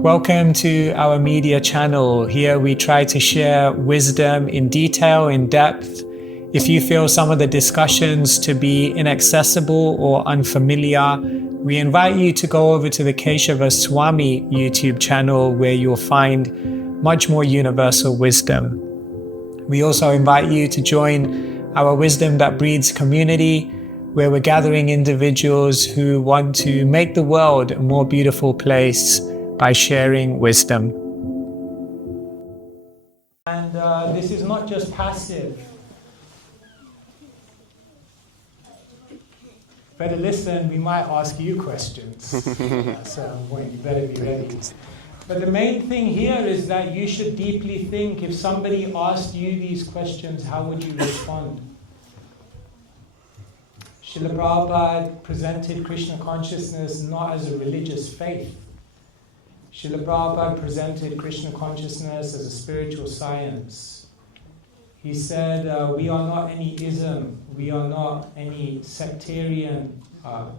Welcome to our media channel. Here we try to share wisdom in detail, in depth. If you feel some of the discussions to be inaccessible or unfamiliar, we invite you to go over to the Keshava Swami YouTube channel where you'll find much more universal wisdom. We also invite you to join our Wisdom That Breeds community, where we're gathering individuals who want to make the world a more beautiful place by sharing wisdom. And this is not just passive. Better listen, we might ask you questions. At a certain point, you better be ready. But the main thing here is that you should deeply think, if somebody asked you these questions, how would you respond? Srila Prabhupada presented Krishna consciousness not as a religious faith. Srila Prabhupada presented Krishna consciousness as a spiritual science. He said, we are not any ism, we are not any sectarian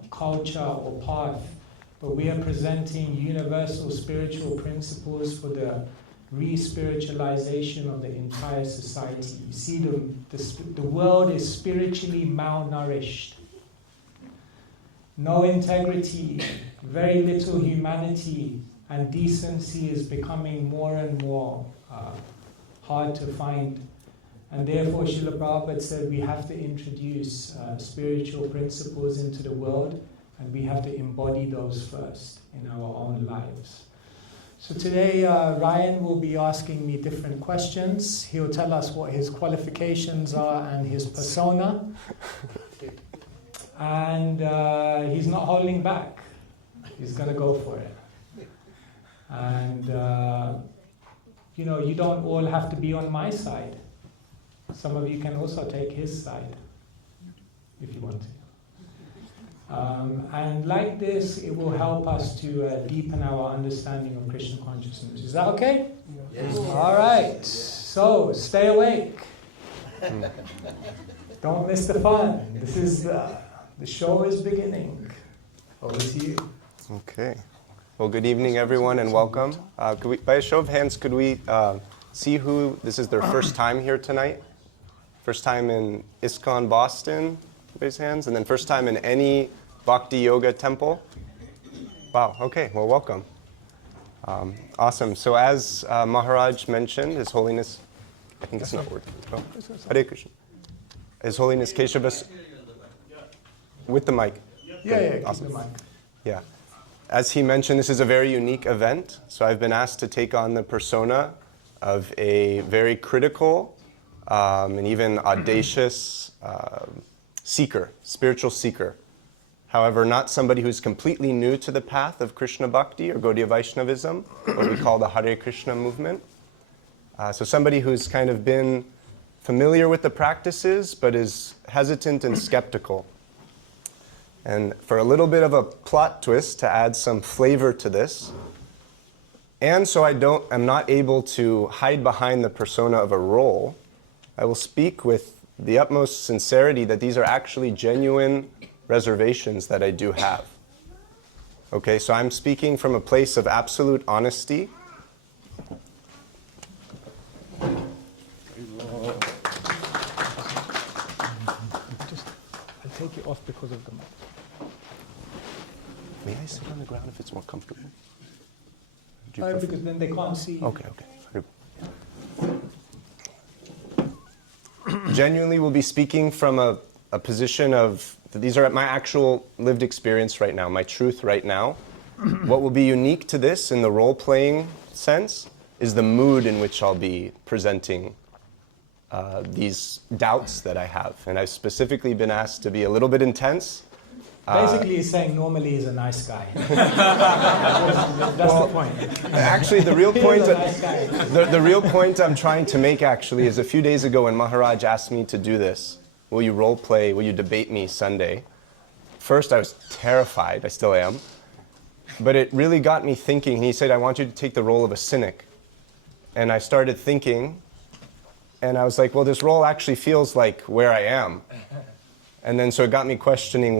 culture or path, but we are presenting universal spiritual principles for the re-spiritualization of the entire society. You see, the world is spiritually malnourished. No integrity, very little humanity, and decency is becoming more and more hard to find. And therefore, Srila Prabhupada said we have to introduce spiritual principles into the world, and we have to embody those first in our own lives. So today, Ryan will be asking me different questions. He'll tell us what his qualifications are and his persona. And he's not holding back. He's going to go for it. And, you don't all have to be on my side. Some of you can also take his side, if you want to. And like this, it will help us to deepen our understanding of Krishna consciousness. Is that okay? Yes. All right. So, stay awake. Don't miss the fun. This is the show is beginning. Over to you. Okay. Well, good evening, everyone, and welcome. By a show of hands, could we see who this is their first time here tonight? First time in ISKCON Boston, raise hands, and then first time in any Bhakti Yoga temple? Wow, okay, well, welcome. Awesome. So as Maharaj mentioned, His Holiness, I think it's not working. Oh, Hare Krishna. His Holiness Keshava, with the mic. Yeah, awesome. Keep the mic. Yeah. As he mentioned, this is a very unique event, so I've been asked to take on the persona of a very critical and even audacious seeker, spiritual seeker. However, not somebody who's completely new to the path of Krishna Bhakti or Gaudiya Vaishnavism, what we call the Hare Krishna movement. So somebody who's kind of been familiar with the practices, but is hesitant and skeptical. And for a little bit of a plot twist to add some flavor to this, and so I'm not able to hide behind the persona of a role, I will speak with the utmost sincerity that these are actually genuine reservations that I do have. Okay, so I'm speaking from a place of absolute honesty. I'll take it off because of the mic. May I sit on the ground if it's more comfortable? Because then they can't see you. Okay. Genuinely, we'll be speaking from a position of, these are my actual lived experience right now, my truth right now. What will be unique to this in the role-playing sense is the mood in which I'll be presenting these doubts that I have. And I've specifically been asked to be a little bit intense. Basically, he's saying normally he's a nice guy. That's the point. Actually, the real point, the real point I'm trying to make actually is a few days ago when Maharaj asked me to do this, will you role play, will you debate me Sunday? First, I was terrified, I still am, but it really got me thinking. He said, I want you to take the role of a cynic. And I started thinking, and I was like, well, this role actually feels like where I am. And then so it got me questioning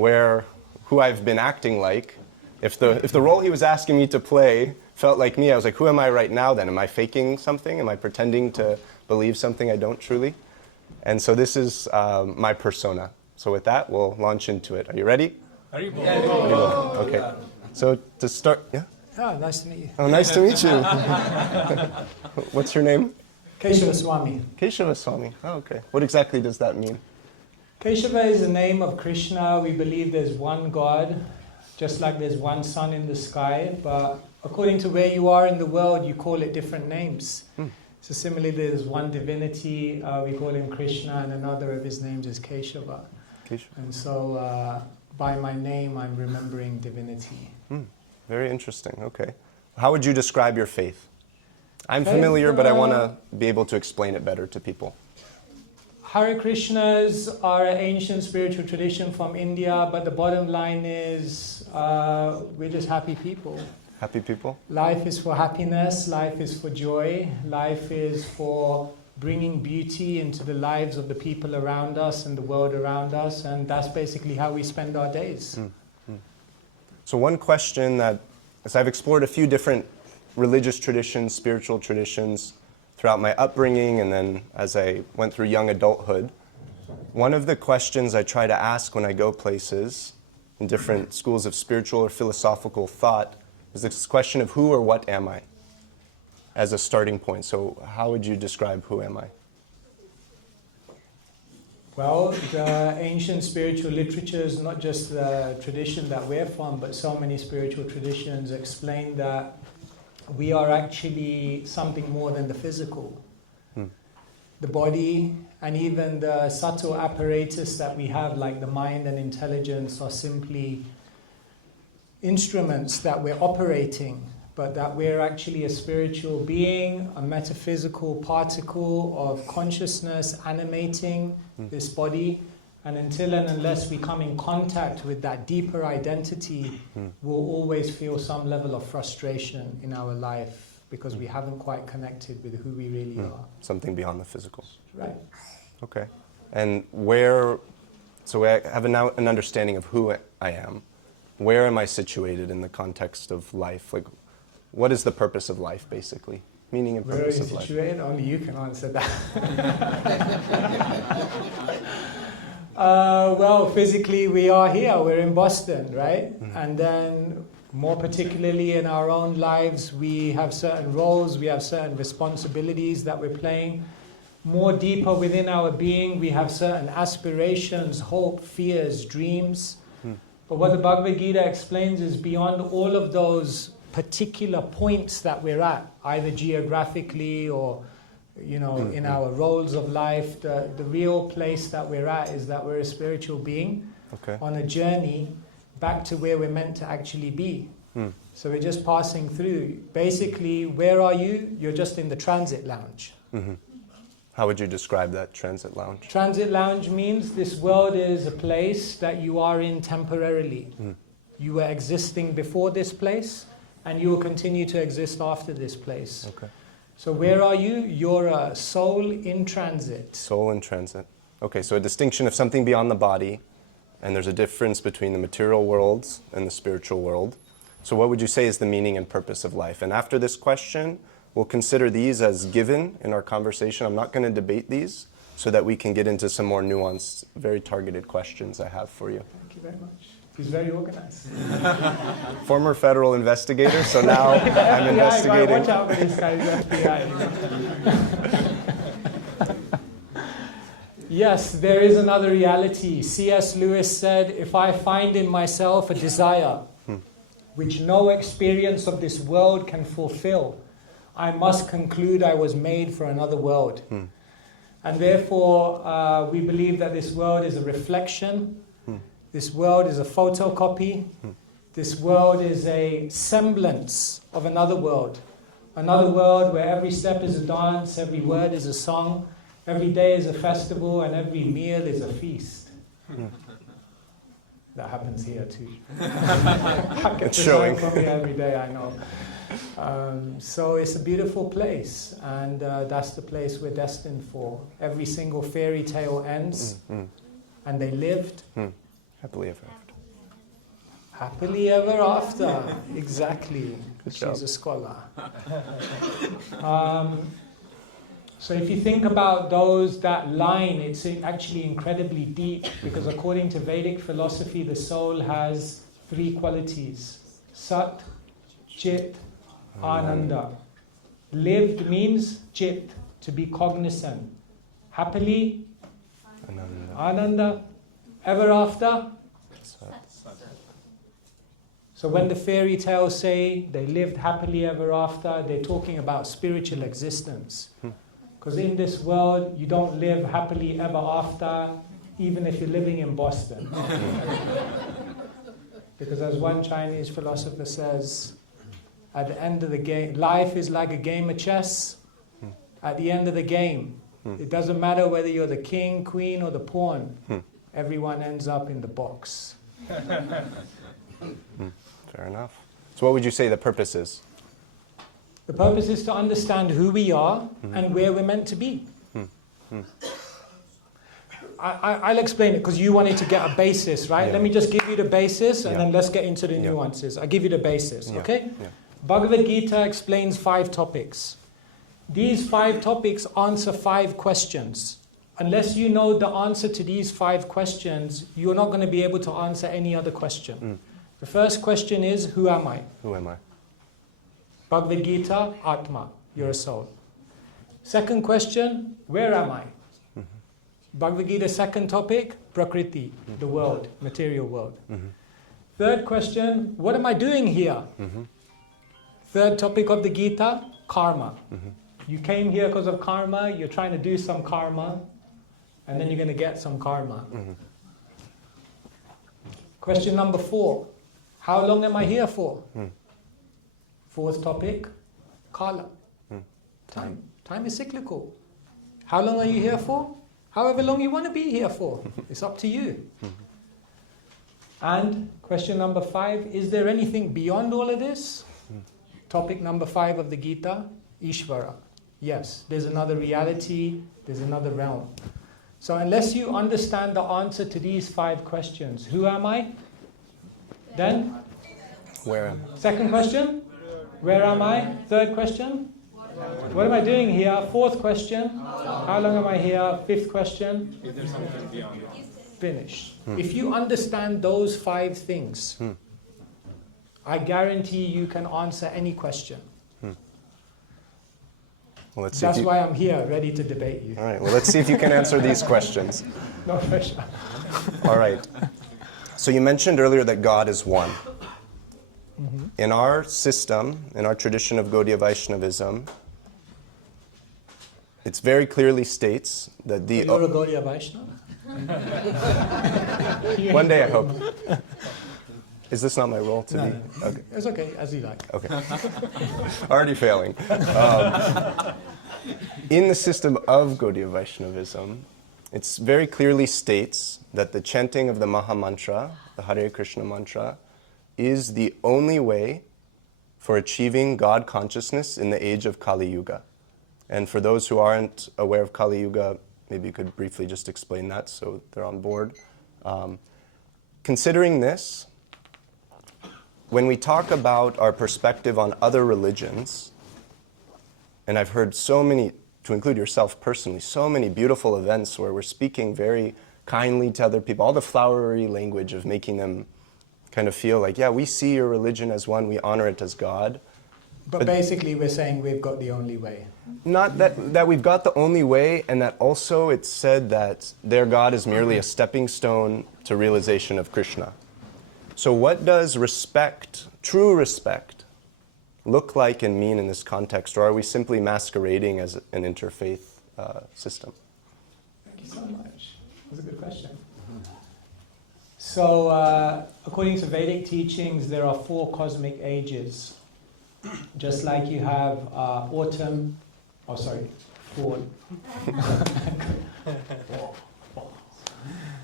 who I've been acting like. If the role he was asking me to play felt like me. I was like, who am I right now then? Am I faking something? Am I pretending to believe something I don't truly? And so this is my persona. So with that, we'll launch into it. Are you ready? Haribo. Okay. So to start, yeah? Oh, nice to meet you. Oh, nice to meet you. What's your name? Keshava Swami. Keshava Swami. Oh, okay. What exactly does that mean? Keshava is the name of Krishna. We believe there's one God, just like there's one sun in the sky. But according to where you are in the world, you call it different names. So similarly, there's one divinity, we call him Krishna, and another of his names is Keshava. And so by my name, I'm remembering divinity. Very interesting. Okay. How would you describe your faith? I'm familiar, but I want to be able to explain it better to people. Hare Krishnas are an ancient spiritual tradition from India, but the bottom line is we're just happy people. Happy people? Life is for happiness, life is for joy, life is for bringing beauty into the lives of the people around us and the world around us, and that's basically how we spend our days. So one question that, as I've explored a few different religious traditions, spiritual traditions, throughout my upbringing and then as I went through young adulthood, one of the questions I try to ask when I go places in different schools of spiritual or philosophical thought is this question of who or what am I as a starting point. So how would you describe who am I? Well, the ancient spiritual literatures, not just the tradition that we're from, but so many spiritual traditions explain that we are actually something more than the physical. The body and even the subtle apparatus that we have, like the mind and intelligence, are simply instruments that we're operating, but that we're actually a spiritual being, a metaphysical particle of consciousness animating this body. And until and unless we come in contact with that deeper identity, we'll always feel some level of frustration in our life because we haven't quite connected with who we really are. Something beyond the physical. Right. Okay. And so I have now an understanding of who I am. Where am I situated in the context of life? Like, what is the purpose of life, basically? Meaning and purpose of life. Where are you situated? Only you can answer that. Well, physically we are here, we're in Boston, right? And then more particularly in our own lives, we have certain roles, we have certain responsibilities that we're playing. More deeper within our being, we have certain aspirations, hope, fears, dreams. But what the Bhagavad Gita explains is beyond all of those particular points that we're at, either geographically or in our roles of life, the real place that we're at is that we're a spiritual being on a journey back to where we're meant to actually be. So we're just passing through. Basically, where are you? You're just in the transit lounge. How would you describe that transit lounge? Transit lounge means this world is a place that you are in temporarily. You were existing before this place, and you will continue to exist after this place. So where are you? You're a soul in transit. Soul in transit. Okay, so a distinction of something beyond the body, and there's a difference between the material worlds and the spiritual world. So what would you say is the meaning and purpose of life? And after this question, we'll consider these as given in our conversation. I'm not going to debate these so that we can get into some more nuanced, very targeted questions I have for you. Thank you very much. He's very organized. Former federal investigator, so now I'm investigating. Watch out for this guy's FBI. Yes, there is another reality. C.S. Lewis said, if I find in myself a desire which no experience of this world can fulfill, I must conclude I was made for another world. And therefore, we believe that this world is a reflection. This world is a photocopy. This world is a semblance of another world. Another world where every step is a dance, every word is a song, every day is a festival, and every meal is a feast. That happens here too. It's showing. From me every day, I know. So it's a beautiful place, and that's the place we're destined for. Every single fairy tale ends, and they lived Happily ever after. happily ever after. Exactly. She's a scholar. So if you think about that line, it's actually incredibly deep, because according to Vedic philosophy, the soul has 3 qualities: Sat, Chit, Ananda. Lived means Chit, to be cognizant. Happily, Ananda. Ever after, so when the fairy tales say they lived happily ever after, they're talking about spiritual existence. Because in this world, you don't live happily ever after, even if you're living in Boston. Because as one Chinese philosopher says, at the end of the game, life is like a game of chess. At the end of the game, it doesn't matter whether you're the king, queen, or the pawn. Everyone ends up in the box. Fair enough. So what would you say the purpose is? The purpose is to understand who we are and where we're meant to be. I'll explain it, because you wanted to get a basis, right? Yeah. Let me just give you the basis, and then let's get into the nuances. I'll give you the basis, okay? Yeah. Bhagavad Gita explains 5 topics. These 5 topics answer 5 questions. Unless you know the answer to these 5 questions, you're not going to be able to answer any other question. The first question is, who am I? Who am I? Bhagavad Gita, Atma, you're a soul. Second question, where am I? Bhagavad Gita, second topic, Prakriti, the world, material world. Third question, what am I doing here? Third topic of the Gita, karma. You came here because of karma, you're trying to do some karma, and then you're going to get some karma. Question number 4, how long am I here for? Fourth topic, kala. Time. Time is cyclical. How long are you here for? However long you want to be here for. It's up to you. And question number 5, is there anything beyond all of this? Topic number 5 of the Gita, Ishvara. Yes, there's another reality, there's another realm. So unless you understand the answer to these 5 questions, who am I? Then? Where am I? Second question, where am I? Third question, what am I doing here? Fourth question, how long am I here? Fifth question, is there something beyond? Finished. If you understand those 5 things, I guarantee you can answer any question. Well, let's see. That's why I'm here, ready to debate you. All right. Well, let's see if you can answer these questions. No pressure. All right. So you mentioned earlier that God is one. In our system, in our tradition of Gaudiya Vaishnavism, it very clearly states that the... You're a Gaudiya Vaishnava? One day, I hope. Is this not my role to be? No. Okay. It's okay, as you like. Okay. Already failing. In the system of Gaudiya Vaishnavism, it very clearly states that the chanting of the Maha Mantra, the Hare Krishna mantra, is the only way for achieving God consciousness in the age of Kali Yuga. And for those who aren't aware of Kali Yuga, maybe you could briefly just explain that so they're on board. Considering this, when we talk about our perspective on other religions, and I've heard so many, to include yourself personally, so many beautiful events where we're speaking very kindly to other people, all the flowery language of making them kind of feel like, yeah, we see your religion as one, we honor it as God. But basically we're saying we've got the only way. Not that we've got the only way, and that also it's said that their God is merely a stepping stone to realization of Krishna. So what does respect, true respect, look like and mean in this context? Or are we simply masquerading as an interfaith system? Thank you so much. That's a good question. So according to Vedic teachings, there are 4 cosmic ages. Just like you have autumn, fall.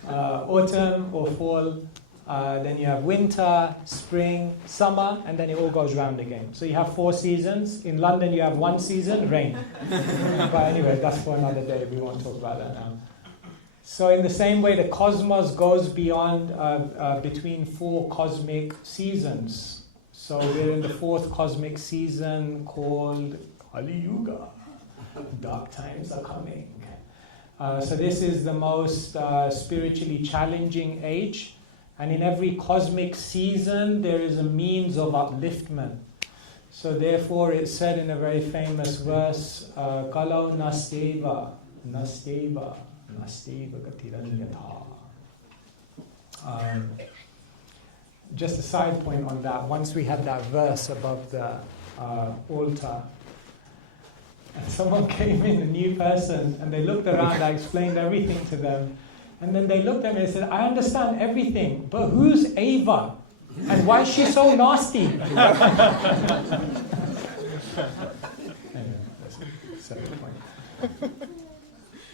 Autumn or fall, then you have winter, spring, summer, and then it all goes round again. So you have 4 seasons. In London you have 1 season, rain. But anyway, that's for another day. We won't talk about that now. So in the same way, the cosmos goes beyond between 4 cosmic seasons. So we're in the 4th cosmic season called Kali Yuga. Dark times are coming. So this is the most spiritually challenging age. And in every cosmic season, there is a means of upliftment. So therefore, it's said in a very famous verse, Kalau nasteva, nasteva, nasteva gatiranyatha. Just a side point on that, once we had that verse above the altar, and someone came in, a new person, and they looked around, I explained everything to them, and then they looked at me and said, I understand everything, but who's Ava? And why is she so nasty? Anyway, that's a separate point.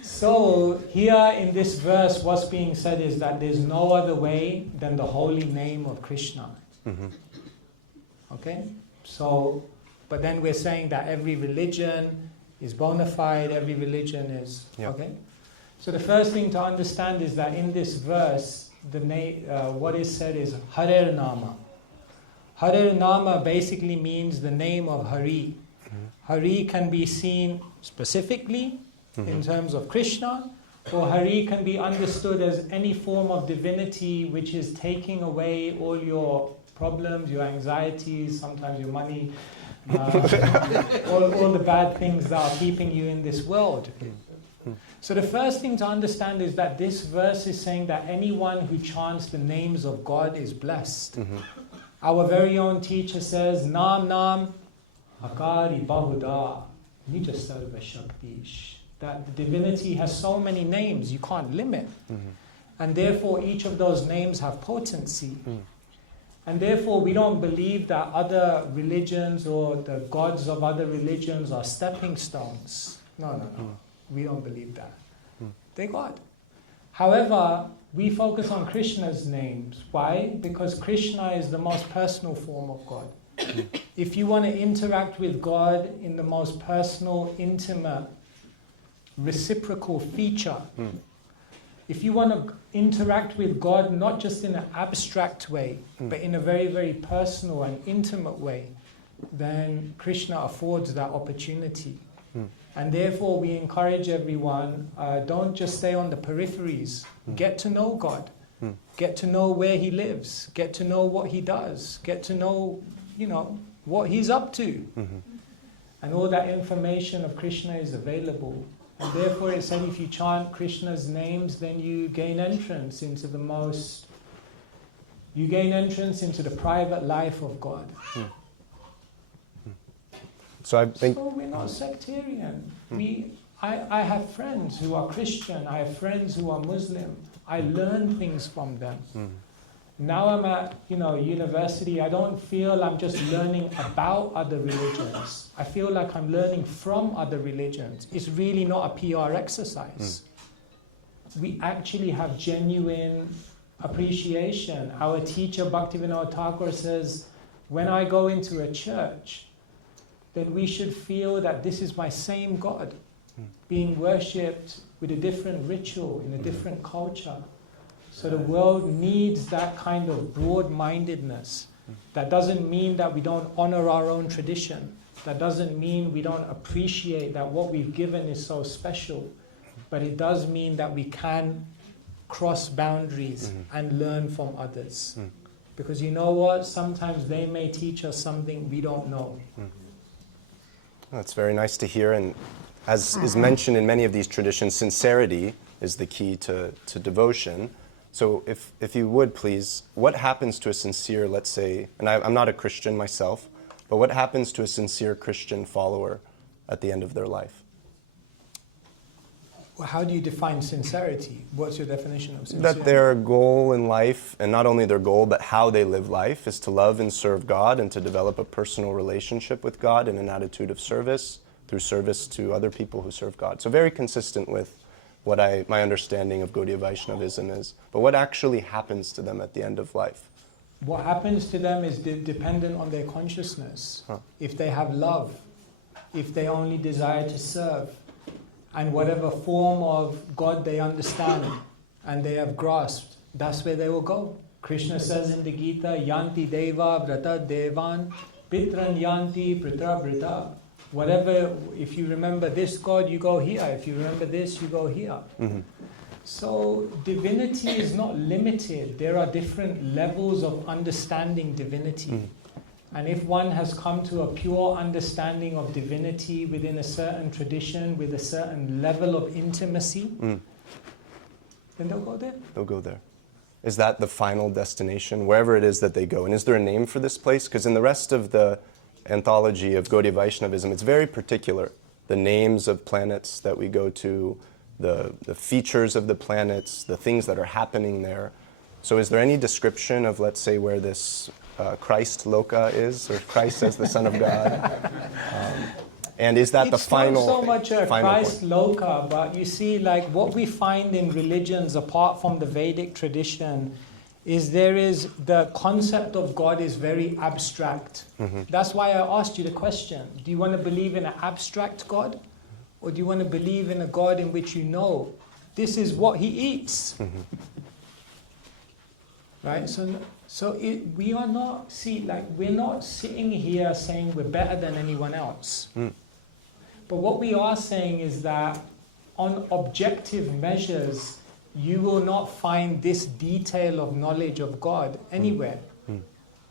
So here in this verse, what's being said is that there's no other way than the holy name of Krishna. Mm-hmm. Okay? So, but then we're saying that every religion is bona fide, every religion is... Yep. Okay? So the first thing to understand is that in this verse, what is said is Harer Nama. Harer Nama basically means the name of Hari. Mm-hmm. Hari can be seen specifically in terms of Krishna, or Hari can be understood as any form of divinity which is taking away all your problems, your anxieties, sometimes your money, all the bad things that are keeping you in this world. So the first thing to understand is that this verse is saying that anyone who chants the names of God is blessed. Mm-hmm. Our very own teacher says, Nam Nam Akari Bahuda Nija Sarva Shaktish. That the divinity has so many names you can't limit. Mm-hmm. And therefore each of those names have potency. Mm. And therefore we don't believe that other religions or the gods of other religions are stepping stones. No. We don't believe that. They're God. However, we focus on Krishna's names. Why? Because Krishna is the most personal form of God. If you want to interact with God in the most personal, intimate, reciprocal feature, if you want to interact with God not just in an abstract way, but in a very, very personal and intimate way, then Krishna affords that opportunity. And therefore we encourage everyone, don't just stay on the peripheries. Get to know God. Get to know where He lives. Get to know what He does. Get to know, what He's up to. And all that information of Krishna is available. And therefore it said if you chant Krishna's names, then you gain entrance into the private life of God. So we're not sectarian. I have friends who are Christian. I have friends who are Muslim. I learn things from them. Now I'm at university. I don't feel I'm just learning about other religions. I feel like I'm learning from other religions. It's really not a PR exercise. We actually have genuine appreciation. Our teacher Bhaktivinoda Thakur says, when I go into a church, then we should feel that this is my same God being worshipped with a different ritual in a different culture. So the world needs that kind of broad-mindedness. That doesn't mean that we don't honor our own tradition. That doesn't mean we don't appreciate that what we've given is so special. But it does mean that we can cross boundaries and learn from others. Because you know what? Sometimes they may teach us something we don't know. That's very nice to hear. And as is mentioned in many of these traditions, sincerity is the key to devotion. So if you would please, what happens to a sincere, let's say, and I'm not a Christian myself, but what happens to a sincere Christian follower at the end of their life? Well, how do you define sincerity? What's your definition of sincerity? That their goal in life, and not only their goal, but how they live life, is to love and serve God and to develop a personal relationship with God and an attitude of service through service to other people who serve God. So very consistent with what my understanding of Gaudiya Vaishnavism is. But what actually happens to them at the end of life? What happens to them is dependent on their consciousness. If they have love, if they only desire to serve, and whatever form of God they understand and they have grasped, that's where they will go. Krishna says in the Gita, Yanti Deva Vrata Devan Pitran Yanti Pritra Vrita. Whatever, if you remember this God, you go here. If you remember this, you go here. So divinity is not limited. There are different levels of understanding divinity. And if one has come to a pure understanding of divinity within a certain tradition, with a certain level of intimacy, then they'll go there. They'll go there. Is that the final destination, wherever it is that they go? And is there a name for this place? Because in the rest of the anthology of Gaudiya Vaishnavism, it's very particular. The names of planets that we go to, the features of the planets, the things that are happening there. So is there any description of, let's say, where this Christ Loka is, or Christ as the Son of God? And is that the final? It's not so much a Christ point? Loka, but you see, like what we find in religions, apart from the Vedic tradition, is the concept of God is very abstract. That's why I asked you the question, do you want to believe in an abstract God? Or do you want to believe in a God in which you know this is what he eats? Right? We are not, we're not sitting here saying we're better than anyone else. But what we are saying is that on objective measures, you will not find this detail of knowledge of God anywhere.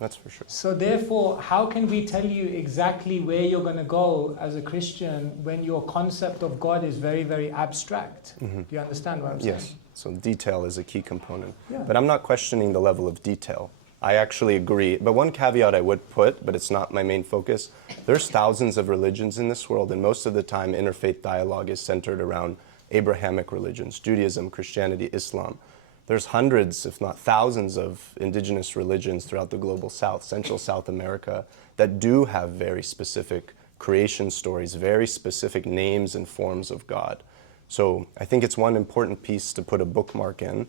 That's for sure. So therefore, how can we tell you exactly where you're going to go as a Christian when your concept of God is very, very abstract? Do you understand what I'm saying? Yes. So detail is a key component. Yeah. But I'm not questioning the level of detail. I actually agree. But one caveat I would put, but it's not my main focus, there's thousands of religions in this world, and most of the time interfaith dialogue is centered around Abrahamic religions, Judaism, Christianity, Islam. There's hundreds, if not thousands, of indigenous religions throughout the global south, Central South America, that do have very specific creation stories, very specific names and forms of God. So I think it's one important piece to put a bookmark in.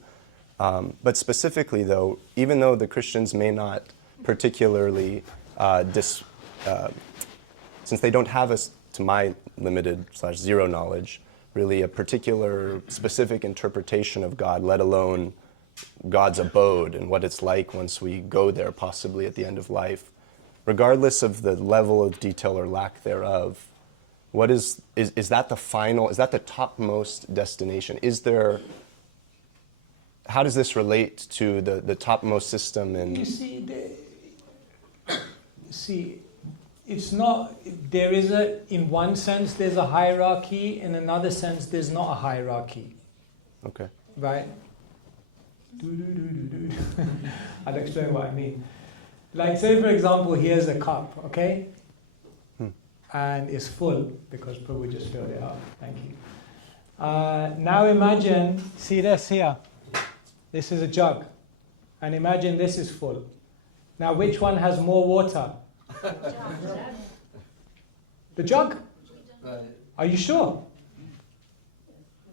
But specifically, though, even though the Christians may not particularly, since they don't have, to my limited / zero knowledge, really a particular specific interpretation of God, let alone God's abode and what it's like once we go there, possibly at the end of life. Regardless of the level of detail or lack thereof, what is that the final, is that the topmost destination? How does this relate to the topmost system? You see, it's not, in one sense there's a hierarchy, in another sense there's not a hierarchy. Okay. Right? I'll explain what I mean. Like say for example, here's a cup, okay? And it's full, because Prabhu just filled it up. Thank you. Now imagine, see this here? This is a jug. And imagine this is full. Now which one has more water? The jug? Are you sure?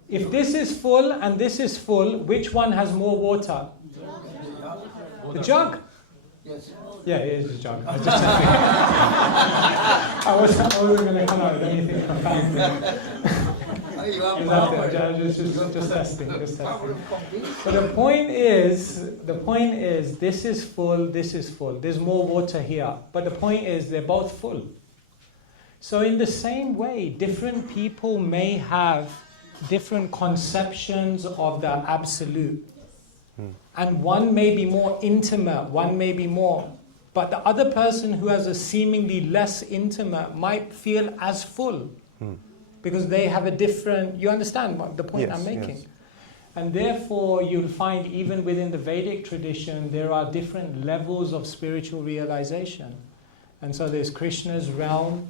If this is full and this is full, which one has more water? The jug? Yes. Yeah, it is a jug. I was just I wasn't going to come out with anything profound. Just testing. But the point is, this is full, this is full. There's more water here. But the point is, they're both full. So in the same way, different people may have different conceptions of the absolute. And one may be more intimate, one may be more. But the other person who has a seemingly less intimate might feel as full. Because they have a different, you understand what the point I'm making? Yes. And therefore you'll find even within the Vedic tradition there are different levels of spiritual realization. And so there's Krishna's realm,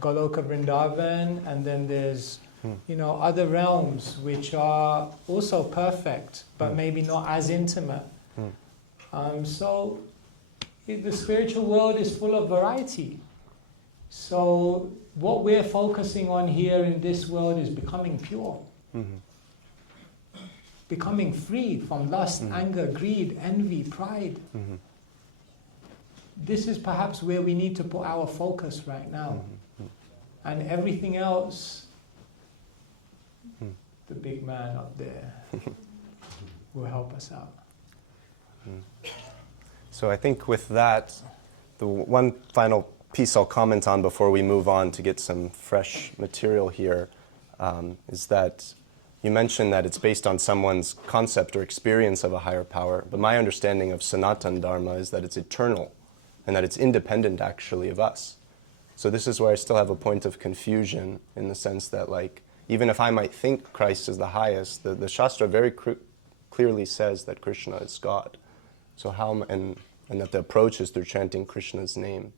Goloka Vrindavan, and then there's other realms which are also perfect, but maybe not as intimate. So the spiritual world is full of variety. So what we're focusing on here in this world is becoming pure. Becoming free from lust, anger, greed, envy, pride. This is perhaps where we need to put our focus right now. And everything else, the big man up there will help us out. So I think with that, the one final piece I'll comment on before we move on to get some fresh material here is that you mentioned that it's based on someone's concept or experience of a higher power, but my understanding of Sanatana Dharma is that it's eternal and that it's independent actually of us. So this is where I still have a point of confusion in the sense that, like, even if I might think Christ is the highest, the Shastra very clearly says that Krishna is God. So how, and that the approach is through chanting Krishna's name.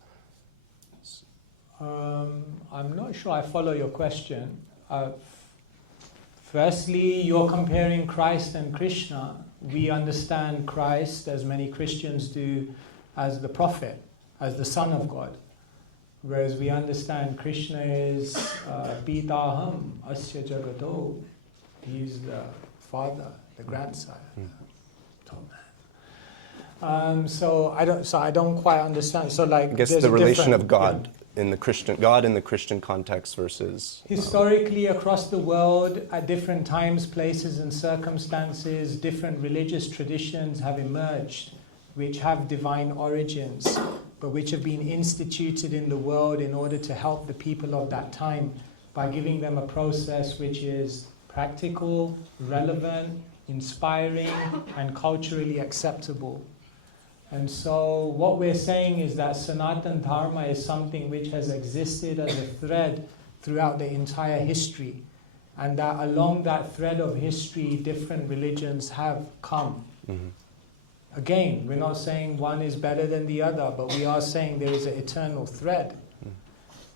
I'm not sure I follow your question. Firstly, you're comparing Christ and Krishna. We understand Christ, as many Christians do, as the prophet, as the Son of God. Whereas we understand Krishna is Pitaham Asya Jagato. He's the father, the grandsire, top man. So I don't quite understand. So, like, I guess the relation of God in the Christian context versus historically across the world, at different times, places, and circumstances, different religious traditions have emerged, which have divine origins, but which have been instituted in the world in order to help the people of that time by giving them a process which is practical, relevant, inspiring, and culturally acceptable. And so what we're saying is that Sanatana Dharma is something which has existed as a thread throughout the entire history, and that along that thread of history, different religions have come. Again, we're not saying one is better than the other, but we are saying there is an eternal thread.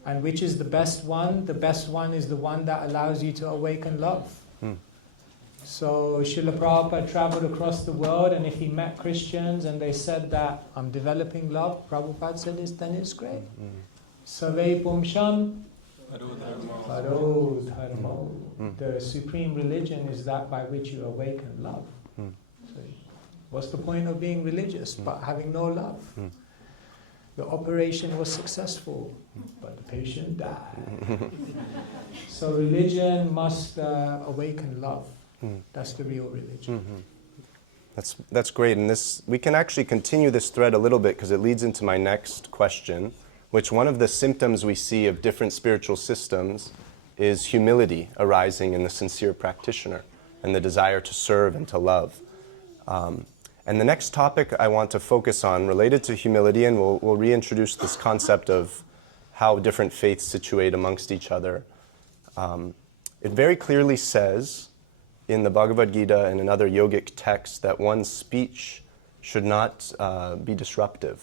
And which is the best one? The best one is the one that allows you to awaken love. So Srila Prabhupada traveled across the world, and if he met Christians and they said that I'm developing love, Prabhupada said this, then it's great. Sarve Pumsham Paro Dharmo. The supreme religion is that by which you awaken love. So what's the point of being religious but having no love? The operation was successful, but the patient died. So religion must awaken love. That's the real religion. That's great, and we can actually continue this thread a little bit because it leads into my next question, which one of the symptoms we see of different spiritual systems is humility arising in the sincere practitioner and the desire to serve and to love. And the next topic I want to focus on related to humility, and we'll reintroduce this concept of how different faiths situate amongst each other. It very clearly says in the Bhagavad Gita and in other yogic texts that one's speech should not be disruptive.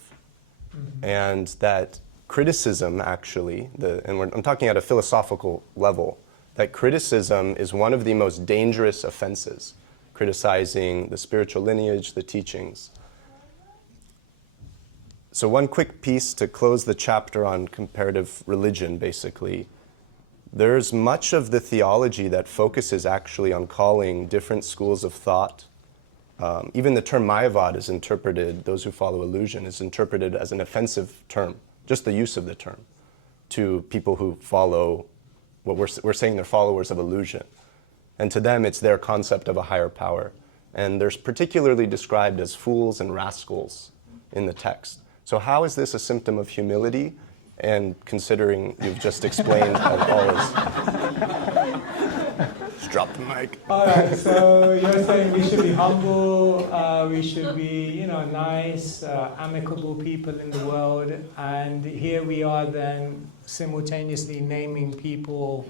And that criticism actually, I'm talking at a philosophical level, that criticism is one of the most dangerous offenses, criticizing the spiritual lineage, the teachings. So one quick piece to close the chapter on comparative religion, basically. There's much of the theology that focuses actually on calling different schools of thought. Even the term Mayavad is interpreted, those who follow illusion, is interpreted as an offensive term, just the use of the term, to people who follow what we're saying they're followers of illusion. And to them, it's their concept of a higher power. And they're particularly described as fools and rascals in the text. So how is this a symptom of humility? And considering you've just explained how all is... Just drop the mic. All right, so you're saying we should be humble, we should be, nice, amicable people in the world. And here we are then simultaneously naming people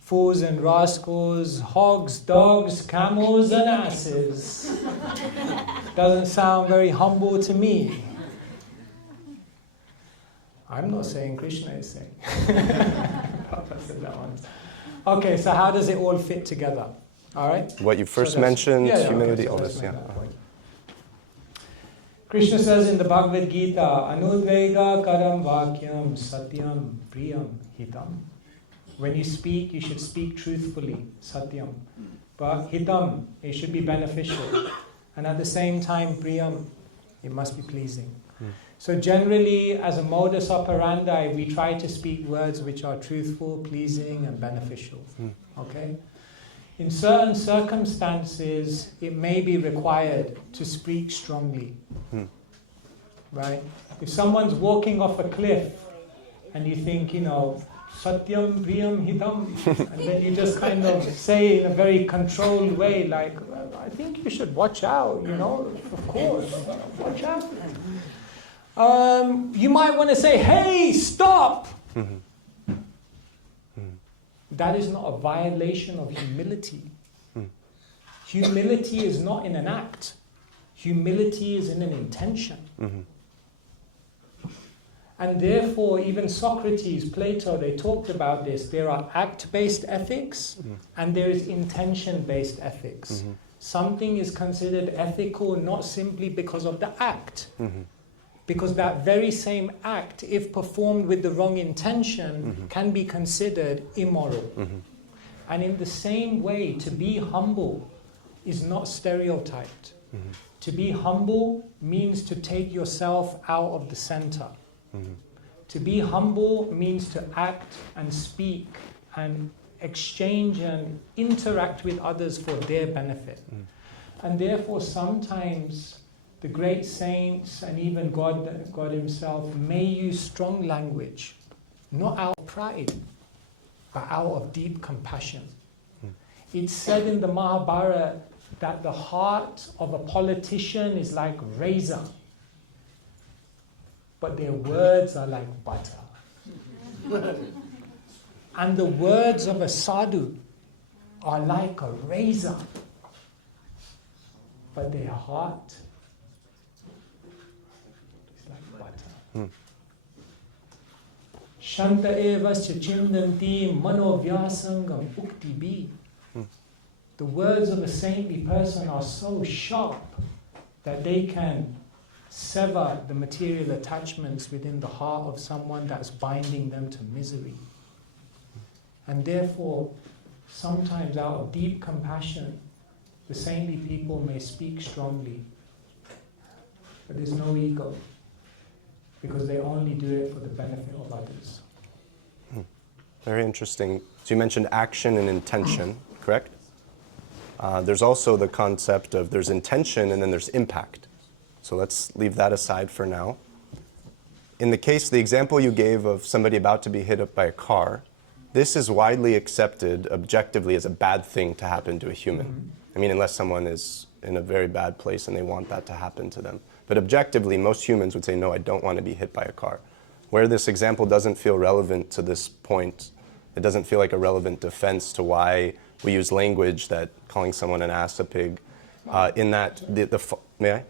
fools and rascals, hogs, dogs, camels, and asses. Doesn't sound very humble to me. I'm not saying Krishna is saying. Papa said that once. Okay, so how does it all fit together? All right? What you first mentioned, humility, okay, all this, yeah. Krishna says in the Bhagavad Gita, Anudvega karam vakyam satyam priyam hitam. When you speak, you should speak truthfully, satyam. But hitam, it should be beneficial. And at the same time, priyam, it must be pleasing. So generally, as a modus operandi, we try to speak words which are truthful, pleasing, and beneficial. Okay? In certain circumstances, it may be required to speak strongly. Right? If someone's walking off a cliff and you think, Satyam Priyam Hitam, and then you just kind of say in a very controlled way, like, well, I think you should watch out, of course, watch out. You might want to say, hey, stop! That is not a violation of humility. Humility is not in an act. Humility is in an intention. And therefore, even Socrates, Plato, they talked about this. There are act-based ethics and there is intention-based ethics. Something is considered ethical not simply because of the act. Because that very same act, if performed with the wrong intention, can be considered immoral. And in the same way, to be humble is not stereotyped. To be humble means to take yourself out of the center. To be humble means to act and speak and exchange and interact with others for their benefit. And therefore sometimes the great saints and even God himself may use strong language, not out of pride, but out of deep compassion. It's said in the Mahabharata that the heart of a politician is like razor, but their words are like butter. And the words of a sadhu are like a razor, but their heart is like butter. Shanta evasya chindanti manovyasangam ukti bi. The words of a saintly person are so sharp that they can sever the material attachments within the heart of someone that's binding them to misery. And therefore, sometimes out of deep compassion, the saintly people may speak strongly, but there's no ego, because they only do it for the benefit of others. Very interesting. So you mentioned action and intention, correct? There's also the concept of there's intention and then there's impact. So let's leave that aside for now. In the case, the example you gave of somebody about to be hit up by a car, this is widely accepted objectively as a bad thing to happen to a human. I mean, unless someone is in a very bad place and they want that to happen to them. But objectively, most humans would say, no, I don't want to be hit by a car. Where this example doesn't feel relevant to this point, it doesn't feel like a relevant defense to why we use language that calling someone an ass, a pig, in that, may I?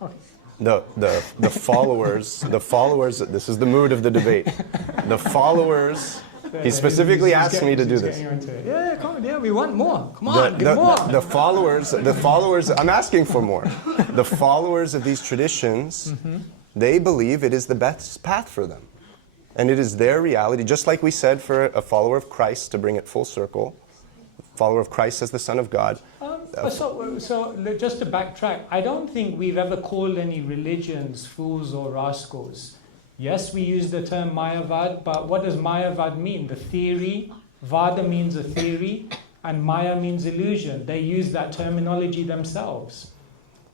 Okay. The followers, this is the mood of the debate. The followers, he specifically asked me to do this. Yeah, come on, yeah, we want more. Come on, give more. The followers, I'm asking for more. The followers of these traditions, they believe it is the best path for them. And it is their reality, just like we said for a follower of Christ, to bring it full circle, follower of Christ as the Son of God. So just to backtrack, I don't think we've ever called any religions fools or rascals. Yes, we use the term Mayavad, but what does Mayavad mean? The theory, Vada means a theory, and Maya means illusion. They use that terminology themselves.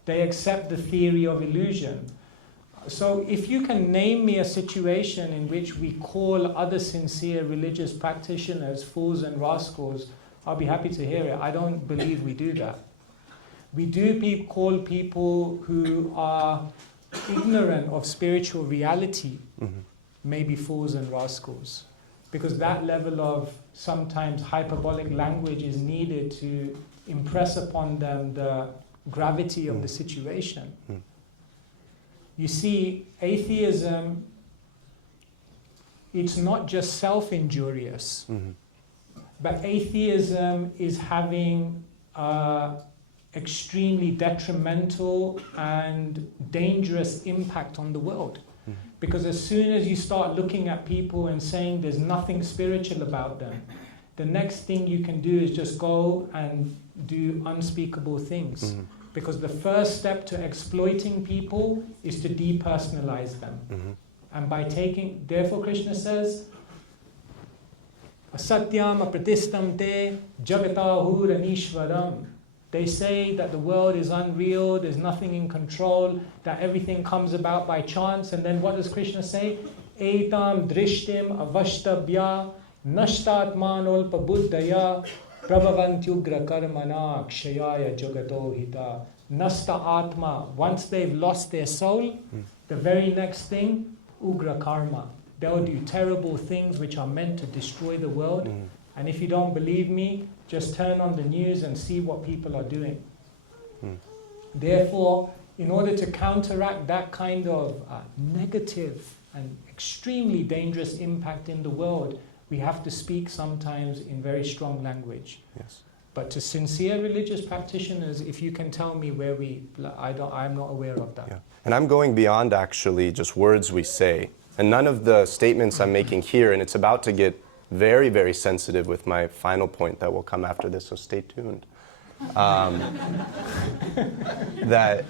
They accept the theory of illusion. So if you can name me a situation in which we call other sincere religious practitioners fools and rascals, I'll be happy to hear it. I don't believe we do that. We do call people who are ignorant of spiritual reality maybe fools and rascals, because that level of sometimes hyperbolic language is needed to impress upon them the gravity of the situation. You see, atheism, it's not just self-injurious, but atheism is having extremely detrimental and dangerous impact on the world. Because as soon as you start looking at people and saying there's nothing spiritual about them, the next thing you can do is just go and do unspeakable things. Because the first step to exploiting people is to depersonalize them. And by therefore Krishna says, Asatyam apratistam te jagatahur. They say that the world is unreal, there's nothing in control, that everything comes about by chance. And then what does Krishna say? Etam drishtim avashtabhya nashtatmanol pabuddhaya prabhavantyugra karmana kshayaya jagato hita. Nasta atma. Once they've lost their soul, the very next thing, ugra karma. They'll do terrible things which are meant to destroy the world. And if you don't believe me, just turn on the news and see what people are doing. Therefore, in order to counteract that kind of negative and extremely dangerous impact in the world, we have to speak sometimes in very strong language. Yes. But to sincere religious practitioners, if you can tell me where I'm not aware of that. Yeah. And I'm going beyond actually just words we say. And none of the statements I'm making here, and it's about to get very, very sensitive with my final point that will come after this, so stay tuned. That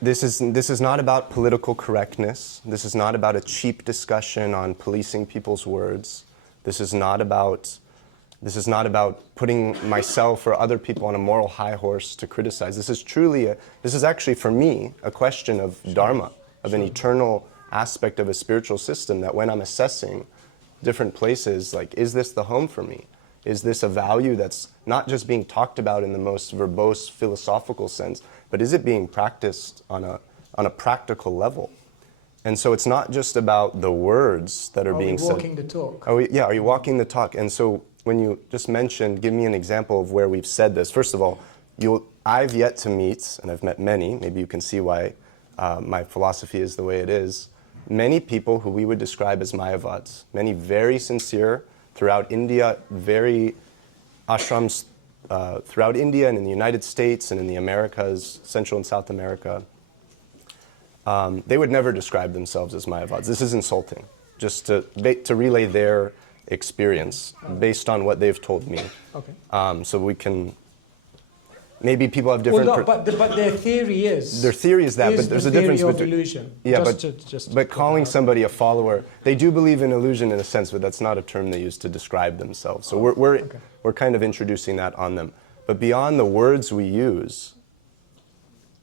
this is not about political correctness. This is not about a cheap discussion on policing people's words. This is not about putting myself or other people on a moral high horse to criticize. This is actually for me a question of dharma, of an eternal aspect of a spiritual system, that when I'm assessing different places, like, is this the home for me? Is this a value that's not just being talked about in the most verbose philosophical sense, but is it being practiced on a practical level? And so it's not just about the words that are being said. Are we walking the talk? Are you walking the talk? And so when you just mentioned, give me an example of where we've said this. First of all, I've yet to meet, and I've met many, maybe you can see why my philosophy is the way it is, many people who we would describe as Mayavads, many very sincere throughout India, very ashrams throughout India and in the United States and in the Americas, Central and South America. They would never describe themselves as Mayavads. This is insulting, just to relay their experience based on what they've told me. Okay. So we can... Maybe people have different... Well, no, but their theory is... Their theory is that, but there's a difference between... illusion. Yeah, but calling somebody a follower... They do believe in illusion in a sense, but that's not a term they use to describe themselves. So we're kind of introducing that on them. But beyond the words we use,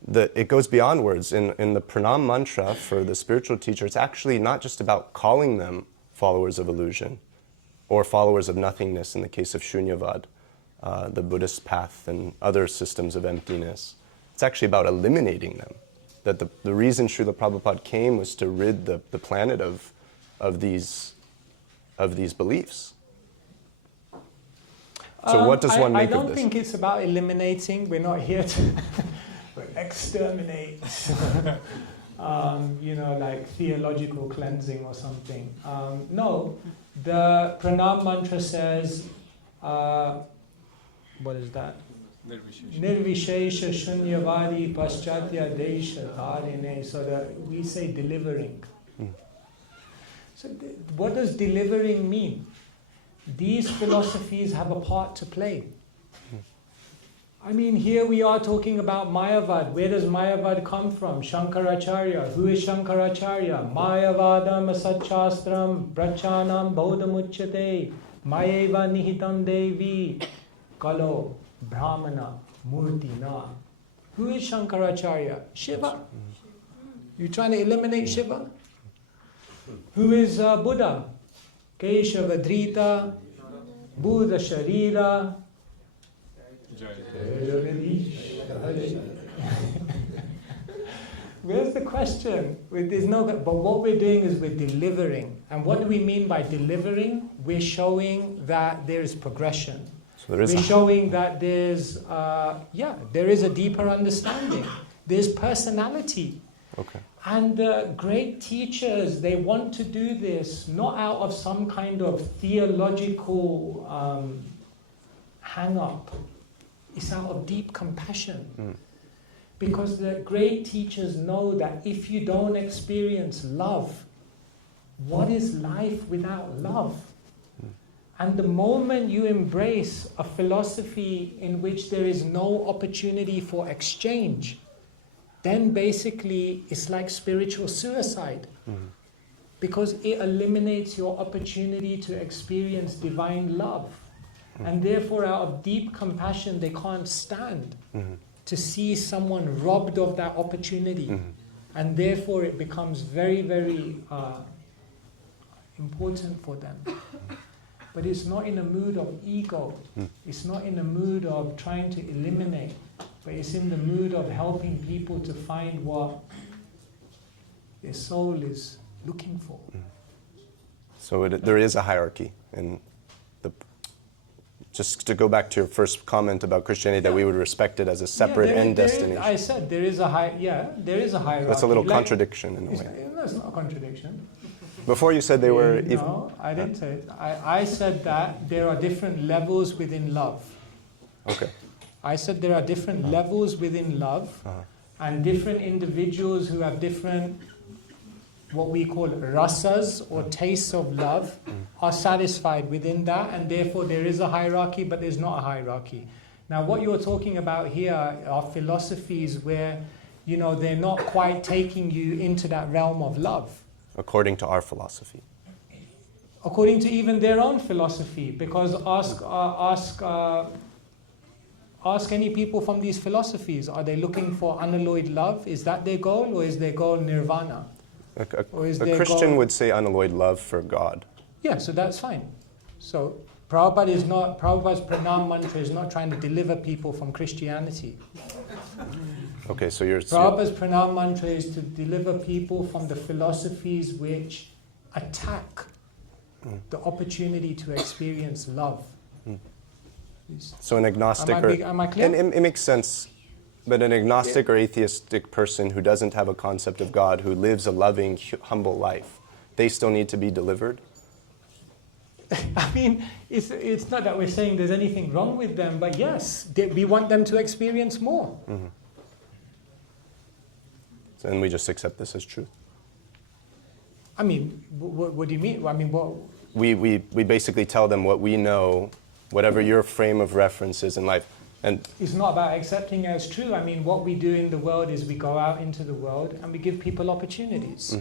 it goes beyond words. In the pranam mantra for the spiritual teacher, it's actually not just about calling them followers of illusion or followers of nothingness in the case of Shunyavad, the Buddhist path and other systems of emptiness. It's actually about eliminating them. That the reason Srila Prabhupada came was to rid the planet of these beliefs. So what does one make of this? I don't think it's about eliminating. We're not here to exterminate, like theological cleansing or something. No, the pranam mantra says, what is that? Nirvishesha shunyavadi paschatya desha dharine. So we say delivering. So what does delivering mean? These philosophies have a part to play. I mean, here we are talking about Mayavad. Where does Mayavad come from? Shankaracharya. Who is Shankaracharya? Mayavadam asatshastram brachanam bodhamuchyate mayeva nihitam devi kalo brahmana murtina. Who is Shankaracharya? Shiva. You trying to eliminate Shiva? Who is Buddha? Keshava Drita, Buddha Sharira. Where's the question? But what we're doing is we're delivering. And what do we mean by delivering? We're showing that there is progression. So we're showing that there is a deeper understanding. There's personality. Okay. And great teachers, they want to do this not out of some kind of theological hang-up. It's out of deep compassion. Because the great teachers know that if you don't experience love, what is life without love? And the moment you embrace a philosophy in which there is no opportunity for exchange, then basically it's like spiritual suicide. Because it eliminates your opportunity to experience divine love. And therefore, out of deep compassion, they can't stand to see someone robbed of that opportunity. And therefore, it becomes very, very important for them. But it's not in a mood of ego. It's not in a mood of trying to eliminate. But it's in the mood of helping people to find what their soul is looking for. So there is a hierarchy. And just to go back to your first comment about Christianity, that we would respect it as a separate end destination. I said there is a there is a hierarchy. That's a little contradiction in a way. No, it's not a contradiction. Before you said they were... No, I didn't say it. I said that there are different levels within love. Okay. I said there are different levels within love, and different individuals who have different, what we call rasas or tastes of love, are satisfied within that, and therefore there is a hierarchy, but there's not a hierarchy. Now what you're talking about here are philosophies where, you know, they're not quite taking you into that realm of love. According to our philosophy. According to even their own philosophy, because ask any people from these philosophies, are they looking for unalloyed love? Is that their goal, or is their goal nirvana? A Christian would say unalloyed love for God. Yeah, so that's fine. So Prabhupada Prabhupada's pranam mantra is not trying to deliver people from Christianity. Okay, so you're... Prabhupada's pranam mantra is to deliver people from the philosophies which attack the opportunity to experience love. So an agnostic am I clear? And it makes sense, but an agnostic or atheistic person who doesn't have a concept of God, who lives a loving, humble life, they still need to be delivered? I mean, it's not that we're saying there's anything wrong with them, but yes, we want them to experience more. And we just accept this as truth. I mean, what do you mean? I mean, what? We basically tell them what we know, whatever your frame of reference is in life. And it's not about accepting as true. I mean, what we do in the world is we go out into the world and we give people opportunities.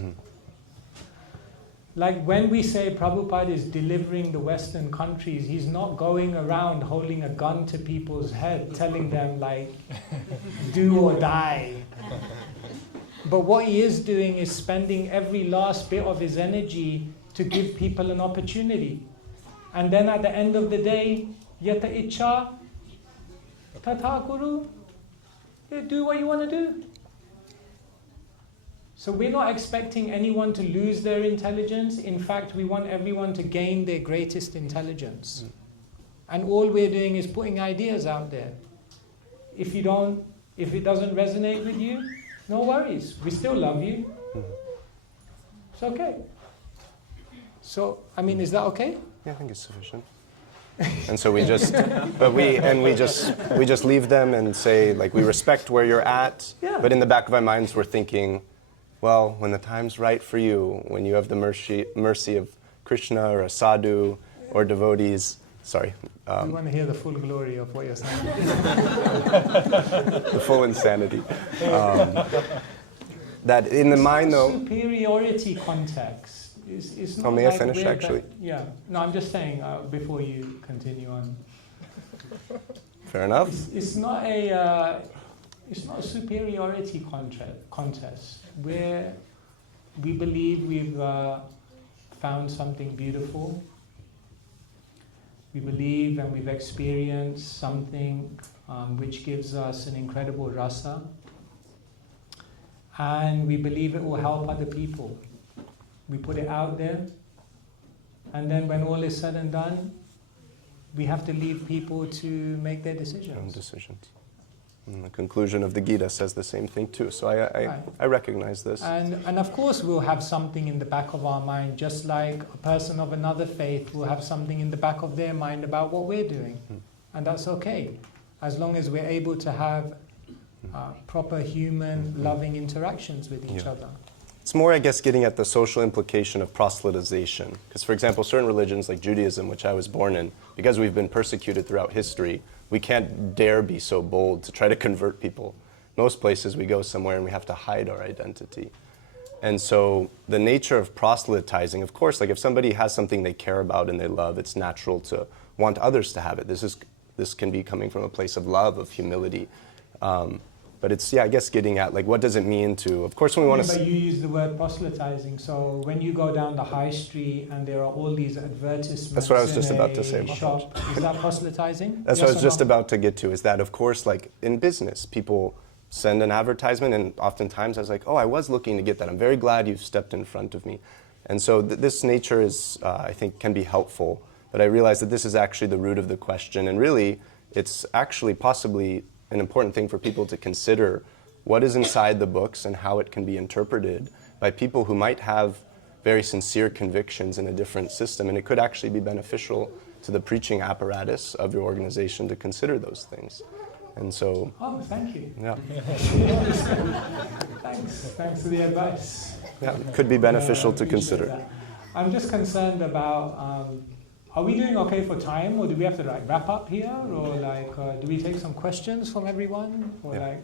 Like when we say Prabhupada is delivering the Western countries, he's not going around holding a gun to people's head, telling them like, do or die. But what he is doing is spending every last bit of his energy to give people an opportunity. And then at the end of the day, yata icha, tata kuru, do what you want to do. So we're not expecting anyone to lose their intelligence. In fact, we want everyone to gain their greatest intelligence. And all we're doing is putting ideas out there. If it doesn't resonate with you, no worries, we still love you. It's okay. So, I mean, is that okay? yeah, I think it's sufficient. And so we just, we just leave them and say, like, we respect where you're at, but in the back of our minds we're thinking, well, when the time's right for you, when you have the mercy of Krishna or a sadhu or devotees, sorry. We want to hear the full glory of what you're saying. The full insanity. That in the mind, though... superiority context. It's not may I finish, actually? Yeah. No, I'm just saying, before you continue on. Fair enough. It's not a superiority contest where we believe we've found something beautiful. We believe and we've experienced something which gives us an incredible rasa. And we believe it will help other people. We put it out there. And then when all is said and done, we have to leave people to make their decisions. And the conclusion of the Gita says the same thing too. So I recognize this. And of course we'll have something in the back of our mind, just like a person of another faith will have something in the back of their mind about what we're doing. And that's okay, as long as we're able to have proper human loving interactions with each other. It's more, I guess, getting at the social implication of proselytization. Because, for example, certain religions like Judaism, which I was born in, because we've been persecuted throughout history, we can't dare be so bold to try to convert people. Most places we go somewhere and we have to hide our identity. And so the nature of proselytizing, of course, like if somebody has something they care about and they love, it's natural to want others to have it. This can be coming from a place of love, of humility. But it's, I guess getting at, like, what does it mean to, of course, when we want to... But you use the word proselytizing, so when you go down the high street and there are all these advertisements... That's what I was just about to say. Shop, is that proselytizing? That's what I was just about to get to, is that, of course, like, in business, people send an advertisement, and oftentimes I was like, oh, I was looking to get that. I'm very glad you've stepped in front of me. And so this nature is, I think, can be helpful. But I realized that this is actually the root of the question. And really, it's actually possibly an important thing for people to consider what is inside the books and how it can be interpreted by people who might have very sincere convictions in a different system. And it could actually be beneficial to the preaching apparatus of your organization to consider those things. And so... Oh, thank you. Yeah. Thanks for the advice. Yeah, it could be beneficial to consider. That. I'm just concerned about, are we doing okay for time, or do we have to like wrap up here, or like, do we take some questions from everyone, or like,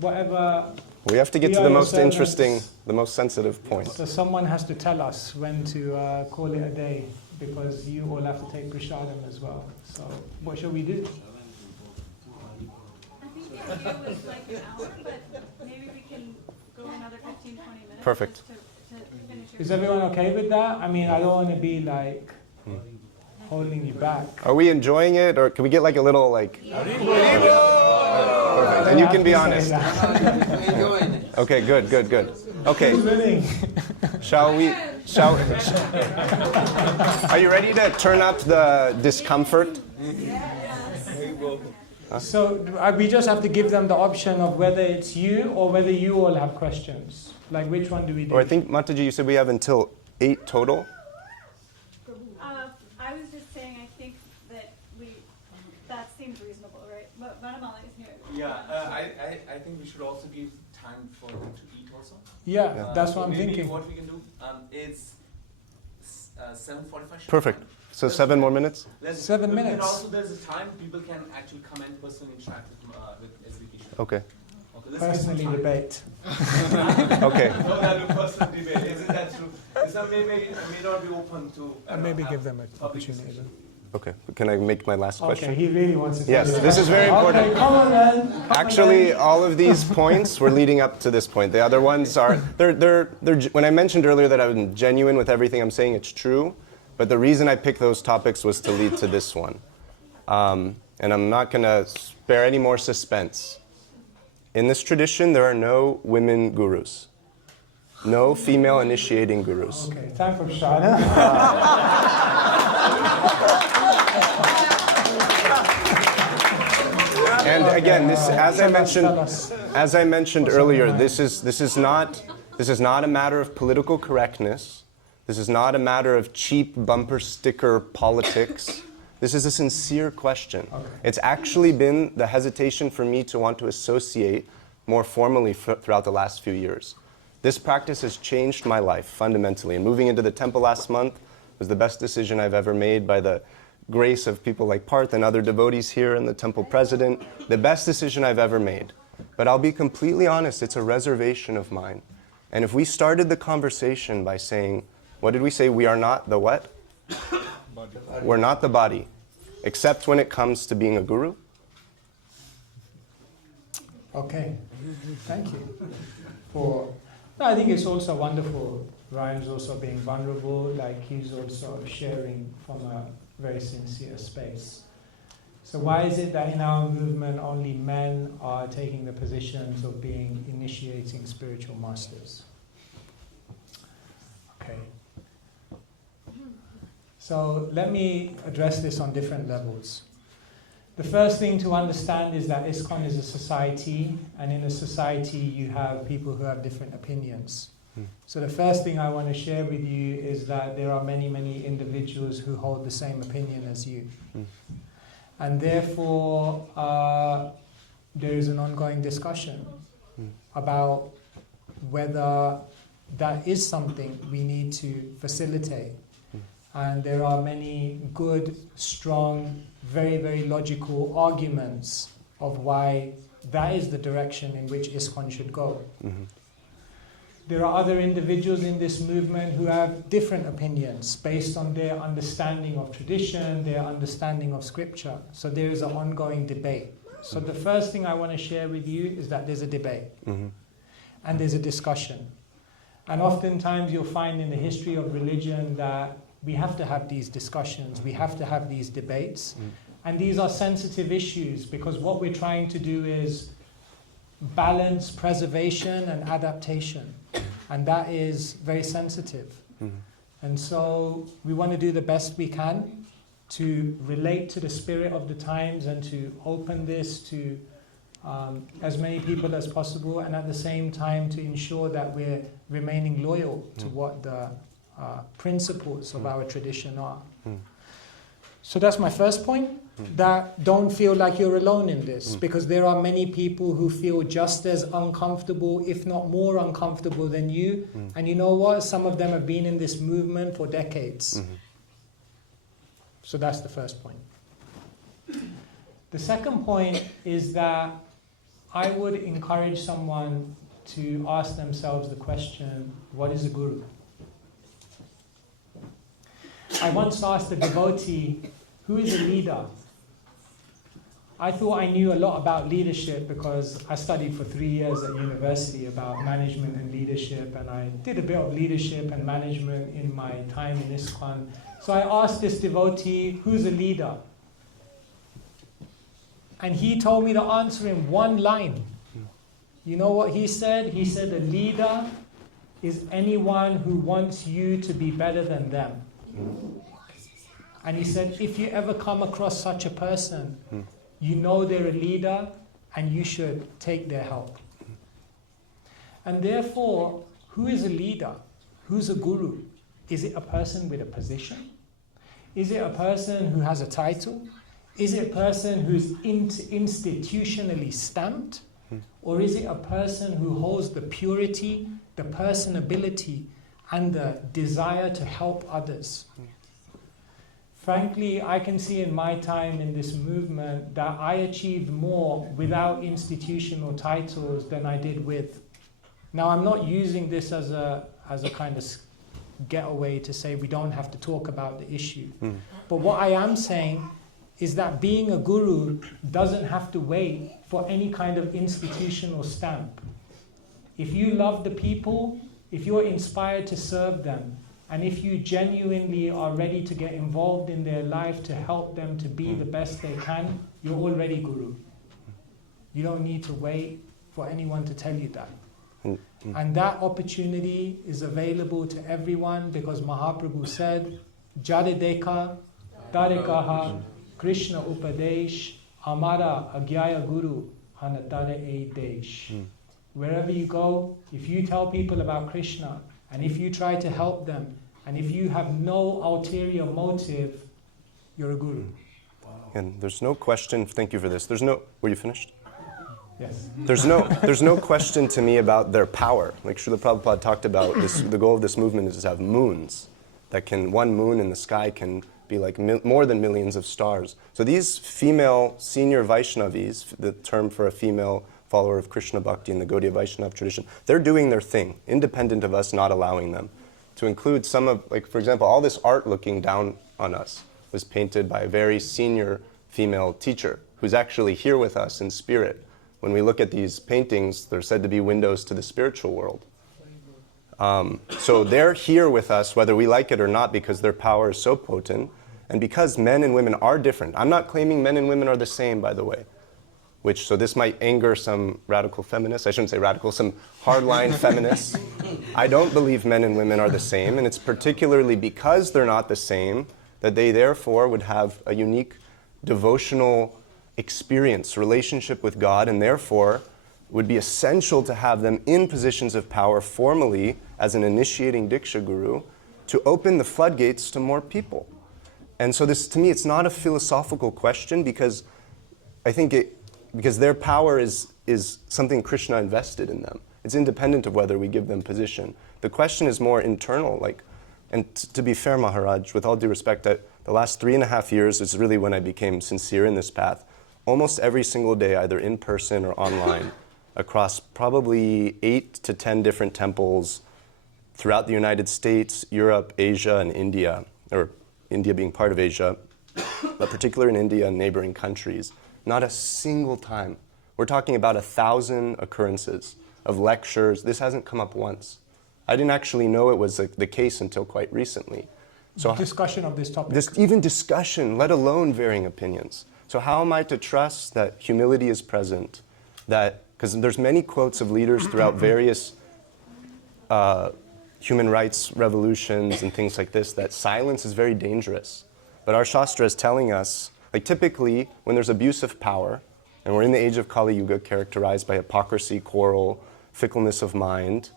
whatever... We have to get to the most interesting, the most sensitive point. So someone has to tell us when to call it a day, because you all have to take prasadam as well. So what shall we do? The idea was like an hour, but maybe we can go another 15, 20 minutes. Perfect. To finish your... Is everyone okay with that? I mean, I don't want to be like holding you back. Are we enjoying it, or can we get like a little like... Perfect. And you can be honest. Okay, good. Okay. Shall we... Are you ready to turn up the discomfort? So we just have to give them the option of whether it's you or whether you all have questions. Like, which one do we do? Or I think, Mataji, you said we have until 8 total? I was just saying, I think that that seems reasonable, right? But Vanamala is here. Yeah, I think we should also give time for them to eat also. Yeah, that's what I'm maybe thinking. What we can do is 7:45. Perfect. So 7 more minutes? 7 minutes. And also there's a time people can actually come and personally interact with SVK. Okay. Personally debate. Okay. No, that personal debate. Isn't that true? Some may not be open to... And maybe give them an opportunity. Okay. Can I make my last question? Okay, he really wants to. Yes, this is very important. Okay, come on then. Actually, all of these points were leading up to this point. The other ones are, when I mentioned earlier that I'm genuine with everything I'm saying, it's true. But the reason I picked those topics was to lead to this one. And I'm not going to spare any more suspense. In this tradition, there are no women gurus. No female initiating gurus. Okay, time for Shana. And again, this, as I mentioned earlier, this is not a matter of political correctness. This is not a matter of cheap bumper sticker politics. This is a sincere question. Okay. It's actually been the hesitation for me to want to associate more formally throughout the last few years. This practice has changed my life fundamentally, and moving into the temple last month was the best decision I've ever made by the grace of people like Parth and other devotees here and the temple president. The best decision I've ever made. But I'll be completely honest, it's a reservation of mine. And if we started the conversation by saying, what did we say? We are not the what? We're not the body, except when it comes to being a guru. Okay, thank you. I think it's also wonderful. Ryan's also being vulnerable, like he's also sharing from a very sincere space. So why is it that in our movement only men are taking the positions of being initiating spiritual masters? Okay. So let me address this on different levels. The first thing to understand is that ISKCON is a society, and in a society you have people who have different opinions. So the first thing I want to share with you is that there are many, many individuals who hold the same opinion as you. And therefore, there is an ongoing discussion about whether that is something we need to facilitate. And there are many good, strong, very, very logical arguments of why that is the direction in which ISKCON should go. There are other individuals in this movement who have different opinions based on their understanding of tradition, their understanding of scripture. So there is an ongoing debate. So the first thing I want to share with you is that there's a debate. And there's a discussion. And oftentimes you'll find in the history of religion that we have to have these discussions, we have to have these debates. And these are sensitive issues because what we're trying to do is balance preservation and adaptation. And that is very sensitive. And so we want to do the best we can to relate to the spirit of the times and to open this to as many people as possible, and at the same time to ensure that we're remaining loyal to what the principles of our tradition are. So that's my first point, that don't feel like you're alone in this, because there are many people who feel just as uncomfortable, if not more uncomfortable than you. And you know what? Some of them have been in this movement for decades. So that's the first point. The second point is that I would encourage someone to ask themselves the question, what is a guru? I once asked a devotee, who is a leader? I thought I knew a lot about leadership because I studied for 3 years at university about management and leadership, and I did a bit of leadership and management in my time in ISKCON. So I asked this devotee, who's a leader? And he told me the answer in one line. You know what he said? He said a leader is anyone who wants you to be better than them. And he said, if you ever come across such a person, you know they're a leader and you should take their help. And therefore, who is a leader? Who's a guru? Is it a person with a position? Is it a person who has a title? Is it a person who's institutionally stamped? Or is it a person who holds the purity, the personability, and the desire to help others? Frankly, I can see in my time in this movement that I achieved more without institutional titles than I did with. Now, I'm not using this as a kind of getaway to say we don't have to talk about the issue. But what I am saying is that being a guru doesn't have to wait for any kind of institutional stamp. If you love the people, if you're inspired to serve them, and if you genuinely are ready to get involved in their life to help them to be the best they can, you're already guru. You don't need to wait for anyone to tell you that. And that opportunity is available to everyone because Mahaprabhu said, Jade Deka, Tare Kaha, Krishna Upadesh, Amara Agyaya Guru, Hanatare E Desh. Wherever you go, if you tell people about Krishna, and if you try to help them, and if you have no ulterior motive, you're a guru. And there's no question, thank you for this, were you finished? Yes. There's no question to me about their power. Like Srila Prabhupada talked about, the goal of this movement is to have moons. One moon in the sky can be like more than millions of stars. So these female senior Vaishnavis, the term for a female follower of Krishna Bhakti in the Gaudiya Vaishnava tradition, they're doing their thing, independent of us not allowing them. To include some of, like for example, all this art looking down on us was painted by a very senior female teacher who's actually here with us in spirit. When we look at these paintings, they're said to be windows to the spiritual world. So they're here with us whether we like it or not because their power is so potent and because men and women are different. I'm not claiming men and women are the same, by the way. So this might anger some radical feminists. I shouldn't say radical, some hardline feminists. I don't believe men and women are the same, and it's particularly because they're not the same that they therefore would have a unique devotional experience, relationship with God, and therefore would be essential to have them in positions of power formally as an initiating Diksha Guru to open the floodgates to more people. And so this, to me, it's not a philosophical question because I think because their power is something Krishna invested in them. It's independent of whether we give them position. The question is more internal. And to be fair, Maharaj, with all due respect, the last 3.5 years is really when I became sincere in this path. Almost every single day, either in person or online, across probably 8 to 10 different temples throughout the United States, Europe, Asia, and India, or India being part of Asia, but particularly in India and neighboring countries. Not a single time. We're talking about 1,000 occurrences of lectures. This hasn't come up once. I didn't actually know it was the case until quite recently. So Discussion of this topic. even discussion, let alone varying opinions. So how am I to trust that humility is present? That, because there's many quotes of leaders throughout various human rights revolutions and things like this, that silence is very dangerous. But our Shastra is telling us, like typically when there's abuse of power, and we're in the age of Kali Yuga characterized by hypocrisy, quarrel, fickleness of mind,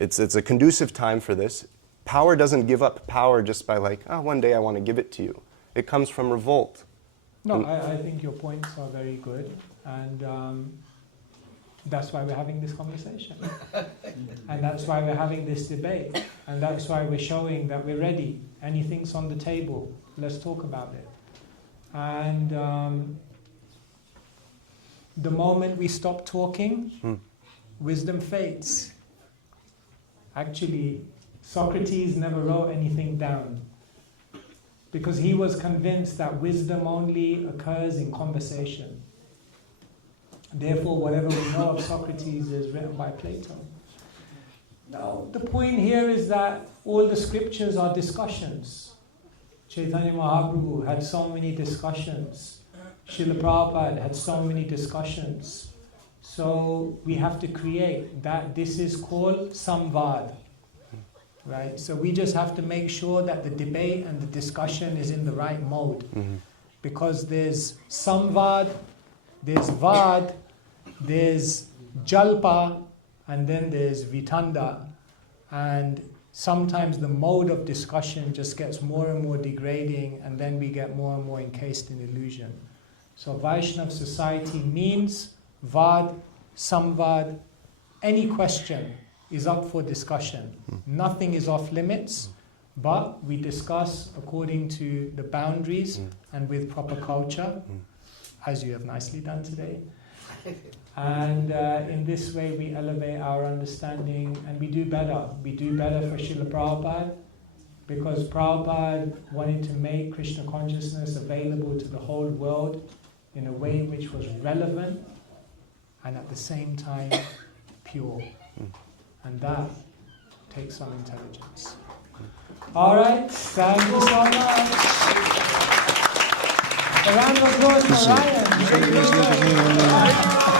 it's a conducive time for this. Power doesn't give up power just by like, oh, one day I want to give it to you. It comes from revolt. No, I think your points are very good, and that's why we're having this conversation. And that's why we're having this debate. And that's why we're showing that we're ready. Anything's on the table. Let's talk about it. And the moment we stop talking, wisdom fades. Actually, Socrates never wrote anything down because he was convinced that wisdom only occurs in conversation. Therefore, whatever we know of Socrates is written by Plato. Now, the point here is that all the scriptures are discussions. Chaitanya Mahaprabhu had so many discussions. Srila Prabhupada had so many discussions. So we have to create that. This is called samvad. Right? So we just have to make sure that the debate and the discussion is in the right mode. Because there's samvad, there's vad, there's jalpa, and then there's vitanda. And sometimes the mode of discussion just gets more and more degrading, and then we get more and more encased in illusion. So Vaishnav society means vad, samvad, any question is up for discussion. Nothing is off limits, but we discuss according to the boundaries and with proper culture, as you have nicely done today. And in this way we elevate our understanding and we do better. We do better for Srila Prabhupada because Prabhupada wanted to make Krishna consciousness available to the whole world in a way which was relevant and at the same time pure. And that takes some intelligence. All right, thank you so much. A round of applause for Ryan.